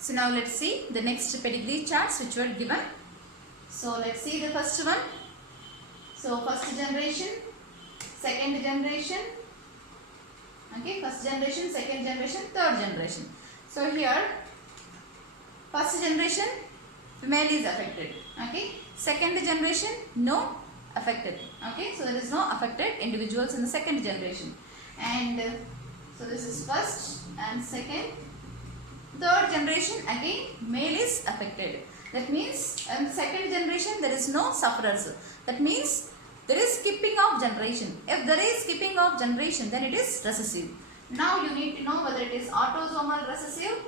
So now let's see the next pedigree charts which were given. So let's see the first one. So first generation, second generation, okay, first generation, second generation, third generation. So here first generation female is affected, okay, second generation no affected, okay, so there is no affected individuals in the second generation, and so this is first and second. Third generation again male is affected. That means in second generation there is no sufferers. That means there is skipping of generation. If there is skipping of generation, then it is recessive. Now you need to know whether it is autosomal recessive.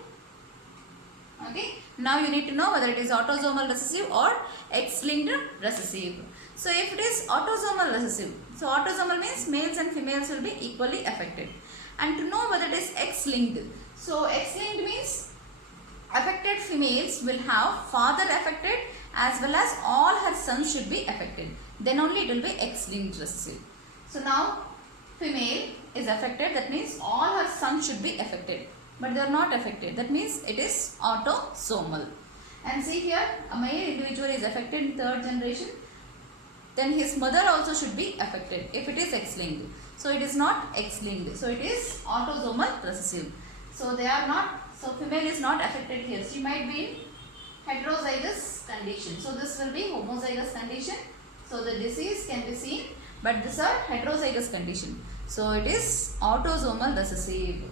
Okay. Now you need to know whether it is autosomal recessive or X-linked recessive. So if it is autosomal recessive, so autosomal means males and females will be equally affected. And to know whether it is X-linked, so X-linked means affected females will have father affected as well as all her sons should be affected. Then only it will be X-linked recessive. So now female is affected, that means all her sons should be affected. But they are not affected, that means it is autosomal. And see here, a male individual is affected in third generation, then his mother also should be affected if it is X-linked. So it is not X-linked, so it is autosomal recessive. So they are not, so female is not affected here. She might be in heterozygous condition. So this will be homozygous condition. So the disease can be seen, but these are heterozygous condition. So it is autosomal recessive.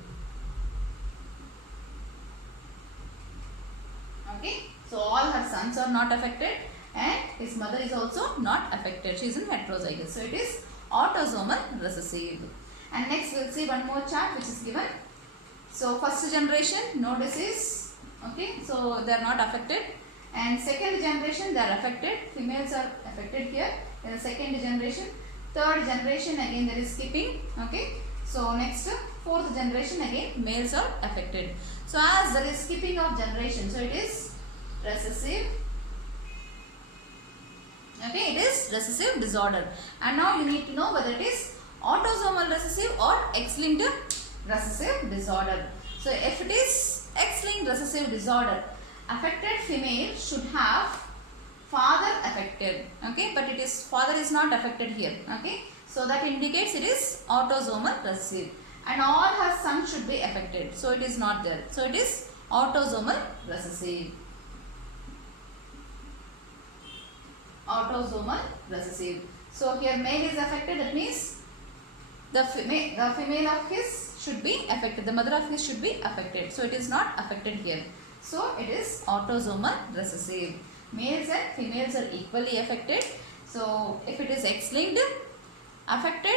Okay. So all her sons are not affected and his mother is also not affected. She is in heterozygous. So it is autosomal recessive. And next we will see one more chart which is given. So first generation no disease, okay, so they are not affected, and second generation they are affected, females are affected here in the second generation. Third generation again there is skipping, okay, so next fourth generation again males are affected. So as there is skipping of generation, so it is recessive, okay, it is recessive disorder. And now you need to know whether it is autosomal recessive or X-linked recessive disorder. So if it is X-linked recessive disorder, affected female should have father affected, okay, but it is father is not affected here, okay, so that indicates it is autosomal recessive, and all her sons should be affected, so it is not there, so it is autosomal recessive. Autosomal recessive. So here male is affected, that means the female of his should be affected, the mother of his should be affected, so it is not affected here, so it is autosomal recessive. Males and females are equally affected. So if it is X-linked, affected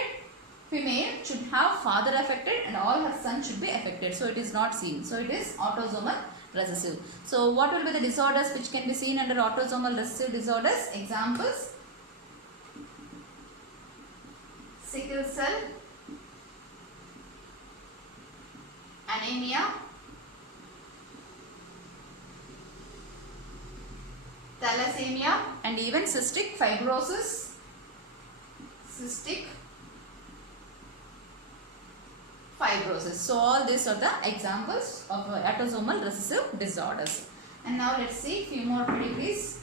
female should have father affected and all her sons should be affected, so it is not seen, so it is autosomal recessive. So what will be the disorders which can be seen under autosomal recessive disorders? Examples: sickle cell, anemia, thalassemia, and even cystic fibrosis. Cystic fibrosis. So all these are the examples of autosomal recessive disorders. And now let's see few more pedigrees.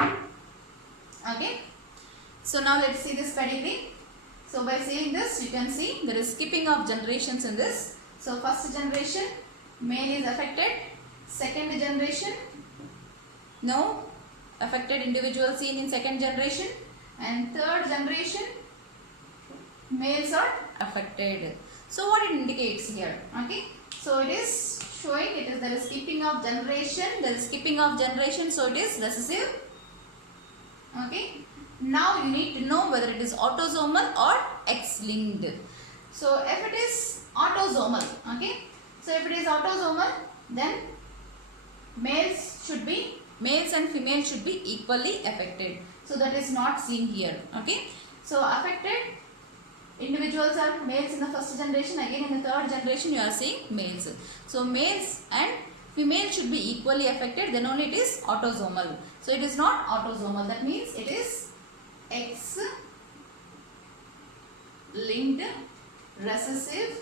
Okay. So now let's see this pedigree. So by seeing this, you can see there is skipping of generations in this. So first generation male is affected, second generation no affected individual seen in second generation, and third generation males are affected. So what it indicates here, okay, so it is showing it is there is skipping of generation, there is skipping of generation, so it is recessive, okay. Now you need to know whether it is autosomal or X-linked. So if it is autosomal, okay, so if it is autosomal, then males and females should be equally affected. So that is not seen here, okay. So affected individuals are males in the first generation, again in the third generation you are seeing males. So males and females should be equally affected, then only it is autosomal. So it is not autosomal, that means it is X-linked recessive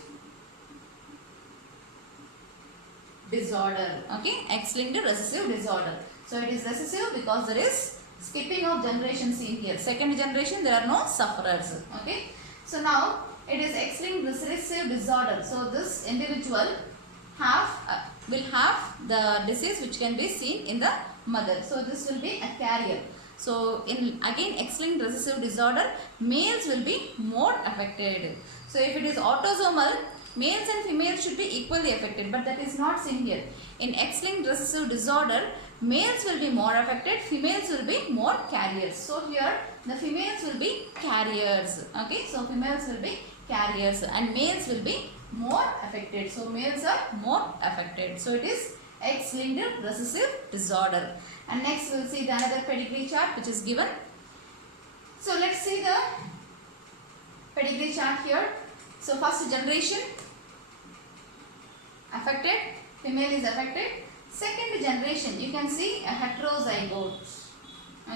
disorder. Okay, X-linked recessive disorder. So it is recessive because there is skipping of generations in here. Second generation there are no sufferers. Okay. So now it is X-linked recessive disorder. So this individual will have the disease which can be seen in the mother. So this will be a carrier. So in again X-linked recessive disorder, males will be more affected. So if it is autosomal, males and females should be equally affected, but that is not seen here. In X-linked recessive disorder, males will be more affected, females will be more carriers. So here the females will be carriers. Okay, so females will be carriers and males will be more affected. So males are more affected. So it is X-linked recessive disorder. And next we will see the another pedigree chart which is given. So let's see the pedigree chart here. So first generation affected, female is affected. Second generation, you can see a heterozygote.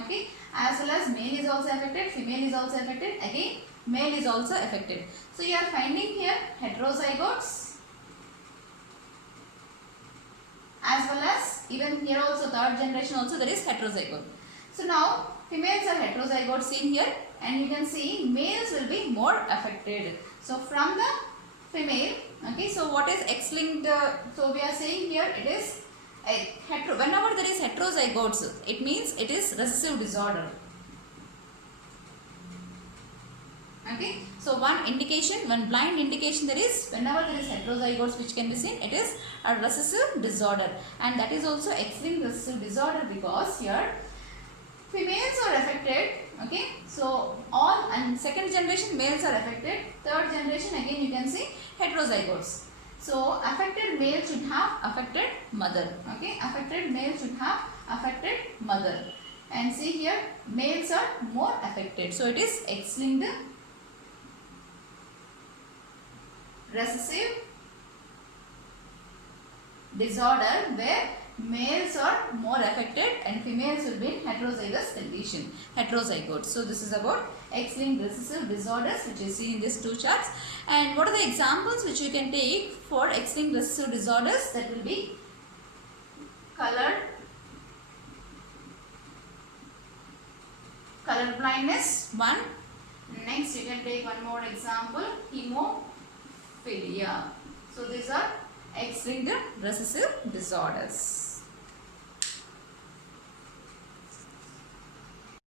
Okay, as well as male is also affected, female is also affected. Again, male is also affected. So you are finding here heterozygotes, as well as even here also third generation also there is heterozygote. So now females are heterozygote seen here, and you can see males will be more affected. So from the female, okay, so what is X-linked? So we are saying here it is whenever there is heterozygotes, it means it is recessive disorder. Okay, so one indication, one blind indication there is whenever there is heterozygotes which can be seen, it is a recessive disorder, and that is also X-linked recessive disorder because here females are affected. Okay, so all and second generation males are affected. Third generation again you can see heterozygotes. So affected male should have affected mother. Okay, affected male should have affected mother. And see here males are more affected. So it is X-linked recessive disorder where males are more affected and females will be in heterozygous condition, heterozygotes. So this is about X-linked recessive disorders which you see in these two charts. And what are the examples which you can take for X-linked recessive disorders? That will be color blindness, one. Next you can take one more example, hemophilia. So these are X-linked recessive disorders.